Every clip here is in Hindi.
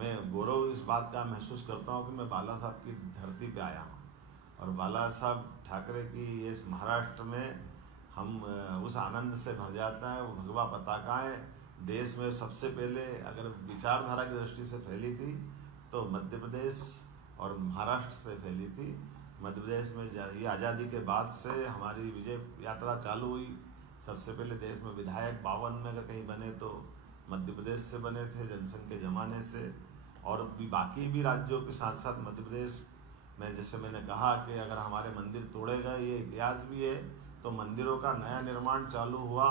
मैं गौरव इस बात का महसूस करता हूँ कि मैं बाला साहब की धरती पे आया हूँ, और बाला साहब ठाकरे की इस महाराष्ट्र में हम उस आनंद से भर जाता है। वो भगवा पताकाएँ देश में सबसे पहले अगर विचारधारा की दृष्टि से फैली थी तो मध्य प्रदेश और महाराष्ट्र से फैली थी। मध्य प्रदेश में ये आज़ादी के बाद से हमारी विजय यात्रा चालू हुई। सबसे पहले देश में विधायक 52 में अगर कहीं बने तो मध्य प्रदेश से बने थे, जनसंघ के ज़माने से। और भी बाकी भी राज्यों के साथ साथ मध्य प्रदेश में, जैसे मैंने कहा कि अगर हमारे मंदिर तोड़े गए, ये इतिहास भी है, तो मंदिरों का नया निर्माण चालू हुआ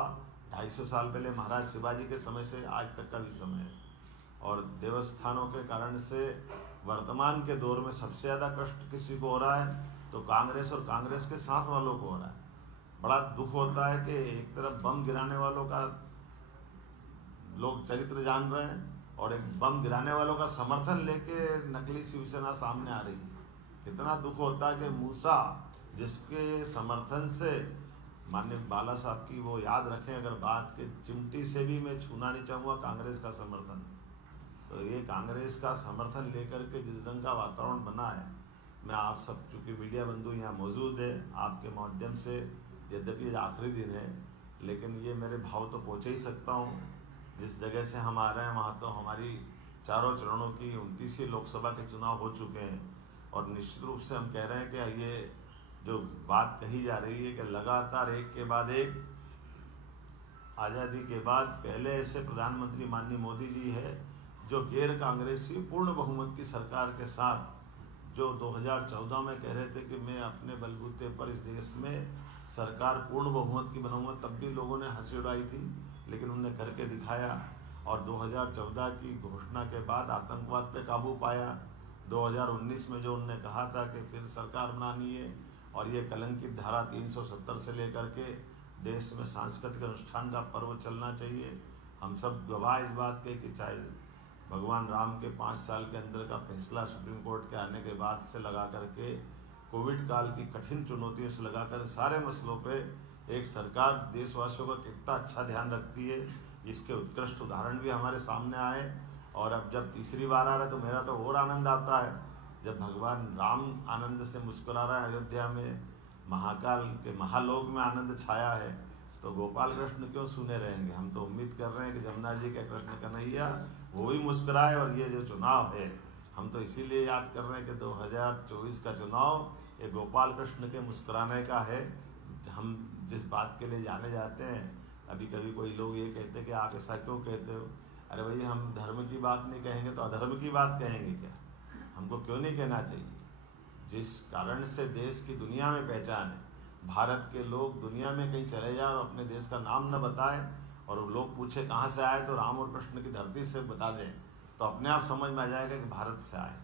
250 साल पहले महाराज शिवाजी के समय से आज तक का भी समय है। और देवस्थानों के कारण से वर्तमान के दौर में सबसे ज़्यादा कष्ट किसी को हो रहा है तो कांग्रेस और कांग्रेस के साथ वालों को हो रहा है। बड़ा दुख होता है कि एक तरफ बम गिराने वालों का लोग चरित्र जान रहे हैं और एक बम गिराने वालों का समर्थन लेके नकली शिवसेना सामने आ रही है। कितना दुख होता है कि मूसा जिसके समर्थन से माननीय बाला साहब की वो याद रखें, अगर बात के चिमटी से भी मैं छूना नहीं चाहूँगा कांग्रेस का समर्थन। तो ये कांग्रेस का समर्थन लेकर के जिस ढंग का वातावरण बना है, मैं आप सब चूँकि मीडिया बंधु यहाँ मौजूद है, आपके माध्यम से, यद्यपि आखिरी दिन है लेकिन ये मेरे भाव तो पहुँचा ही सकता हूँ। जिस जगह से हम आ रहे हैं वहाँ तो हमारी चारों चरणों की 29 लोकसभा के चुनाव हो चुके हैं और निश्चित रूप से हम कह रहे हैं कि ये जो बात कही जा रही है कि लगातार एक के बाद एक आज़ादी के बाद पहले ऐसे प्रधानमंत्री माननीय मोदी जी है जो गैर कांग्रेसी पूर्ण बहुमत की सरकार के साथ, जो 2014 में कह रहे थे कि मैं अपने बलबूते पर इस देश में सरकार पूर्ण बहुमत की बनाऊंगा, तब भी लोगों ने हंसी उड़ाई थी, लेकिन उन्होंने करके दिखाया। और 2014 की घोषणा के बाद आतंकवाद पे काबू पाया। 2019 में जो उन्होंने कहा था कि फिर सरकार बनानी है और ये कलंकित धारा 370 से लेकर के देश में सांस्कृतिक अनुष्ठान का पर्व चलना चाहिए। हम सब गवाह इस बात के कि चाहे भगवान राम के 5 साल के अंदर का फैसला सुप्रीम कोर्ट के आने के बाद से लगा करके कोविड काल की कठिन चुनौतियों से लगाकर सारे मसलों पे एक सरकार देशवासियों का कितना अच्छा ध्यान रखती है, इसके उत्कृष्ट उदाहरण भी हमारे सामने आए। और अब जब तीसरी बार आ रहा है तो मेरा तो और आनंद आता है जब भगवान राम आनंद से मुस्कुरा रहा है। अयोध्या में महाकाल के महालोक में आनंद छाया है, तो गोपाल कृष्ण क्यों सुने रहेंगे। हम तो उम्मीद कर रहे हैं कि जमुना जी के कृष्ण कन्हैया वो भी मुस्कुराए। और ये जो चुनाव है हम तो इसीलिए याद कर रहे हैं कि 2024 का चुनाव ये गोपाल कृष्ण के मुस्कुराने का है। हम जिस बात के लिए जाने जाते हैं, अभी कभी कोई लोग ये कहते हैं कि आप ऐसा क्यों कहते हो। अरे भाई, हम धर्म की बात नहीं कहेंगे तो अधर्म की बात कहेंगे क्या? हमको क्यों नहीं कहना चाहिए? जिस कारण से देश की दुनिया में पहचान है, भारत के लोग दुनिया में कहीं चले जाए और अपने देश का नाम न बताएं और लोग पूछे कहाँ से आए तो राम और कृष्ण की धरती से बता दें, तो अपने आप समझ में आ जाएगा कि भारत से आए।